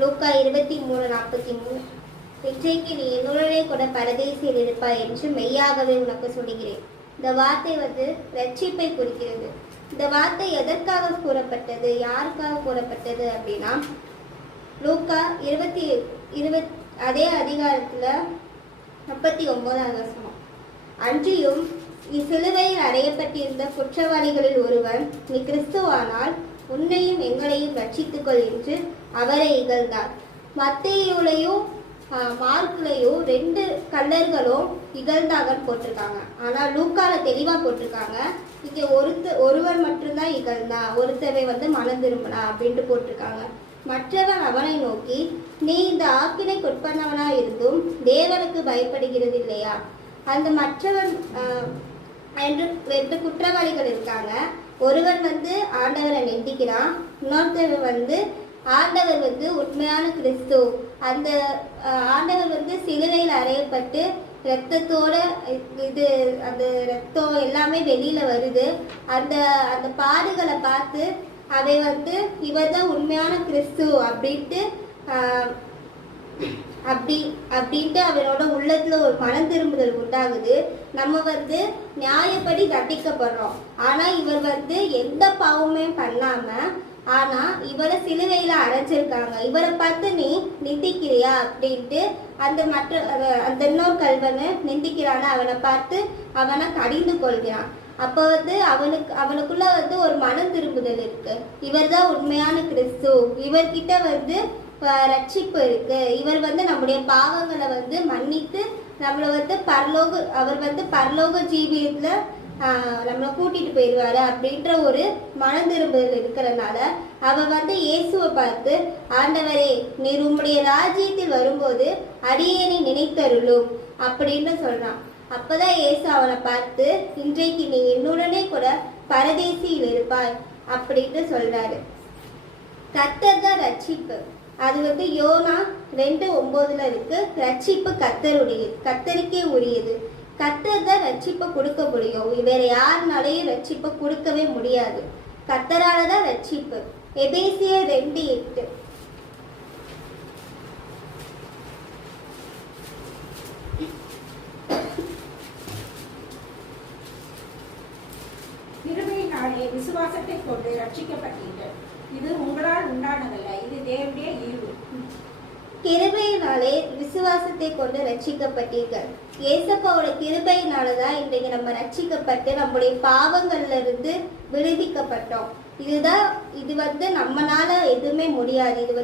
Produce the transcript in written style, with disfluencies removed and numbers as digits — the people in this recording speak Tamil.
லூக்கா 23:43. இன்றைக்கு நீ என்னுடனே கூட பரதேசியில் இருப்பாய் என்று மெய்யாகவே உனக்கு சொல்லுகிறேன். இந்த வார்த்தை ரட்சிப்பை குறிக்கிறது. இந்த வார்த்தை எதற்காக கூறப்பட்டது, யாருக்காக கூறப்பட்டது அப்படின்னா, லூக்கா 20 அதே அதிகாரத்தில் 39ஆம் வசனம். அன்றியும் சிலுவையில் அறையப்பட்டிருந்த குற்றவாளிகளில் ஒருவன், நீ கிறிஸ்துவானால் உன்னையும் எங்களையும் ரட்சித்துக்கொள் என்று அவரை இகழ்ந்தார். மத்தேயுலையும் மார்க்லையும் 2 கல்லர்களும் இகழ்ந்தாங்கன்னு போட்டிருக்காங்க. ஆனால் லூக்கால தெளிவாக போட்டிருக்காங்க, இங்கே ஒருவர் மட்டும்தான் இகழ்ந்தா, ஒருத்தவை மனம் திரும்பினா அப்படின்ட்டு போட்டிருக்காங்க. மற்றவன் அவனை நோக்கி, நீ இந்த ஆக்கினைக்கு உட்பட்டவனா இருந்தும் தேவனுக்கு பயப்படுகிறது இல்லையா? அந்த மற்றவன் என்று 2 குற்றவாளிகள் இருக்காங்க. ஒருவன் ஆண்டவரை நிந்திக்கிறான், இன்னொருத்தவன் ஆண்டவர் உண்மையான கிறிஸ்து, அந்த ஆண்டவர் சிலுவையில் அறையப்பட்டு ரத்தத்தோட அந்த ரத்தம் எல்லாமே வெளியில வருது. அந்த அந்த பாடுகளை பார்த்து அதை இவர் தான் உண்மையான கிறிஸ்து அப்படின்ட்டு அப்படின்ட்டு அவனோட உள்ளத்துல ஒரு மனம் திரும்புதல் உண்டாகுது. நம்ம நியாயப்படி தண்டிக்கப்படுறோம். ஆனா இவர் எந்த பாவமே பண்ணாம, ஆனா இவரை சிலுவையில அரைச்சிருக்காங்க. இவரை பார்த்து நீ நிந்திக்கிறியா அப்படின்ட்டு அந்த இன்னொரு கல்வனை நிந்திக்கிறான, அவனை பார்த்து அவனை கடிந்து கொள்கிறான். அப்போ அவனுக்குள்ள ஒரு மனம் திரும்புதல் இருக்கு. இவர் தான் உண்மையான கிறிஸ்து, இவர்கிட்ட ரட்சிப்பு இருக்கு, இவர் நம்முடைய பாவங்களை மன்னித்து நம்மளை அவர் பரலோக ஜீவியத்துல நம்மளை கூட்டிட்டு போயிடுவாரு அப்படின்ற ஒரு மனம் திரும்புதல் இருக்கிறதுனால அவன் இயேசுவை பார்த்து, ஆண்டவரே, நீர் உம்முடைய ராஜ்யத்தில் வரும்போது அடியேனை நினைத்தருளும் அப்படின்னு சொல்றான். அப்பதான் இயேசு அவனை பார்த்து, இன்றைக்கு நீ என்னுடனே கூட பரதேசியில் இருப்பாய் அப்படின்னு சொல்றாரு. கர்த்தர் தான் ரட்சிப்பு. அது யோனா 2:9 இருக்கு. ரட்சிப்பு கர்த்தருக்கே உரியது. கர்த்தர் தான் ரட்சிப்பை கொடுக்க முடியும். வேற யாருனாலையும் ரட்சிப்பை கொடுக்கவே முடியாது. கர்த்தரால தான் ரட்சிப்பு. எபேசியர் 2:8. கிருபையினாலே விசுவாசத்தை கொண்டு ரட்சிக்கப்பட்டீர்கள். இது உங்களால் உண்டானதல்ல, இது தேவனுடைய ஈவு. கிருபையினாலே விசுவாசத்தை கொண்டு ரட்சிக்கப்பட்டீர்கள். ஏசப்பாவோட கிருபையினாலதான் இன்றைக்கு நம்ம ரட்சிக்கப்பட்டு நம்முடைய பாவங்கள்ல இருந்து விடுவிக்கப்பட்டோம். இது நம்மனால எதுவுமே முடியாது. இது